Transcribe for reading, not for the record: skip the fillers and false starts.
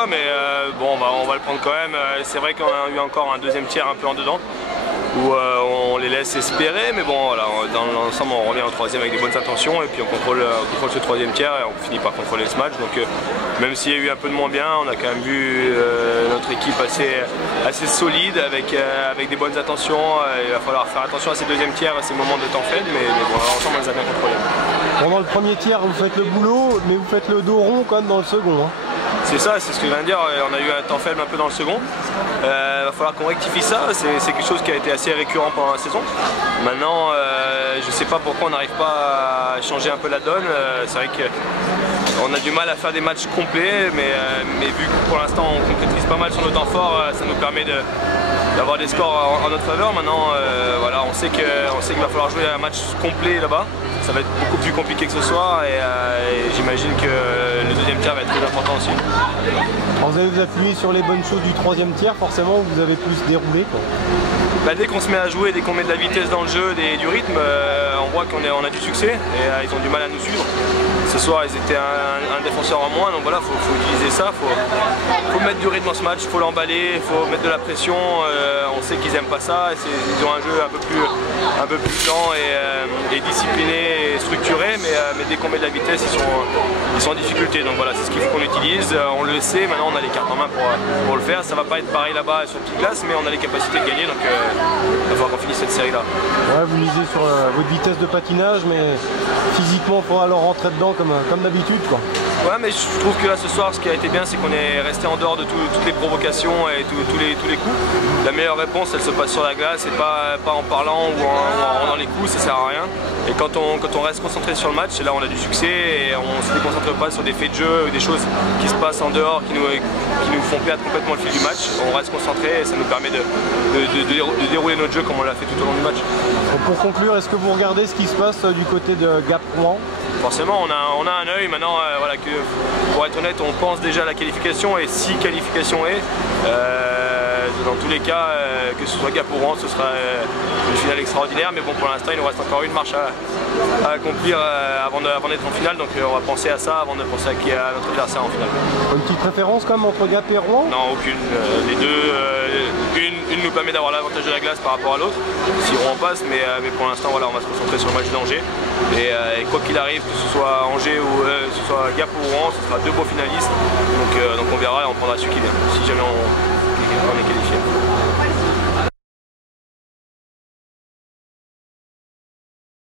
pas, mais bon, on va le prendre quand même. C'est vrai qu'on a eu encore un deuxième tiers un peu en dedans, où on les laisse espérer, mais bon, voilà, dans l'ensemble, on revient au troisième avec des bonnes intentions, et puis on contrôle ce troisième tiers, et on finit par contrôler ce match. Donc même s'il y a eu un peu de moins bien, on a quand même vu notre équipe assez solide, avec des bonnes intentions. Il va falloir faire attention à ces deuxièmes tiers, à ces moments de temps faible, mais bon, ensemble, on les a bien contrôlés. Pendant le premier tiers, vous faites le boulot, mais vous faites le dos rond quand même dans le second. Hein. C'est ça, c'est ce que je viens de dire, on a eu un temps faible un peu dans le second. Il va falloir qu'on rectifie ça, c'est quelque chose qui a été assez récurrent pendant la saison. Maintenant, je ne sais pas pourquoi on n'arrive pas à changer un peu la donne. C'est vrai qu'on a du mal à faire des matchs complets, mais vu que pour l'instant on concrétise pas mal sur nos temps forts, ça nous permet d'avoir des scores en notre faveur. Maintenant, voilà, on sait qu'il va falloir jouer un match complet là-bas. Ça va être beaucoup plus compliqué que ce soir, et j'imagine que le deuxième tiers va être très important aussi. Quand vous allez vous appuyer sur les bonnes choses du troisième tiers, forcément vous avez plus déroulé, quoi. Bah, dès qu'on se met à jouer, dès qu'on met de la vitesse dans le jeu, du rythme, on voit qu'on a du succès, et ils ont du mal à nous suivre. Ce soir ils étaient un défenseur en moins, donc voilà, faut utiliser ça, faut mettre du rythme dans ce match, faut l'emballer, il faut mettre de la pression. On sait qu'ils n'aiment pas ça, ils ont un jeu un peu plus lent et discipliné et structuré, mais dès qu'on met de la vitesse, ils sont en difficulté. Donc voilà, c'est ce qu'il faut qu'on utilise, on le sait, maintenant on a les cartes en main pour le faire. Ça va pas être pareil là-bas sur petite glace, mais on a les capacités de gagner, donc il va falloir qu'on finisse cette série là. Ouais, vous misez sur votre vitesse de patinage, mais physiquement il faudra leur rentrer dedans comme d'habitude, quoi. Ouais, mais je trouve que là ce soir, ce qui a été bien, c'est qu'on est resté en dehors de toutes les provocations et tous les coups. La meilleure réponse, elle se passe sur la glace, et pas en parlant ou en rendant les coups, ça sert à rien. Et quand on reste concentré sur le match, là on a du succès, et on ne se déconcentre pas sur des faits de jeu ou des choses qui se passent en dehors, qui nous font perdre complètement le fil du match. On reste concentré, et ça nous permet de dérouler notre jeu comme on l'a fait tout au long du match. Donc pour conclure, est-ce que vous regardez ce qui se passe du côté de Gap-Rouen? Forcément, on a un œil maintenant, voilà, que, pour être honnête, on pense déjà à la qualification, et si qualification est, dans tous les cas, que ce soit Gap ou Rouen, ce sera une finale extraordinaire, mais bon, pour l'instant il nous reste encore une marche à accomplir avant d'être en finale, donc on va penser à ça avant de penser à notre adversaire en finale. Une petite préférence comme entre Gap et Rouen? Non, aucune. Les deux, une nous permet d'avoir l'avantage de la glace par rapport à l'autre, si Rouen passe, mais pour l'instant voilà, on va se concentrer sur le match d'Angers, et quoi qu'il arrive, que ce soit Angers ou que ce soit Gap ou Rouen, ce sera deux beaux finalistes, donc on verra et on prendra celui qui vient, si jamais on est qualifié.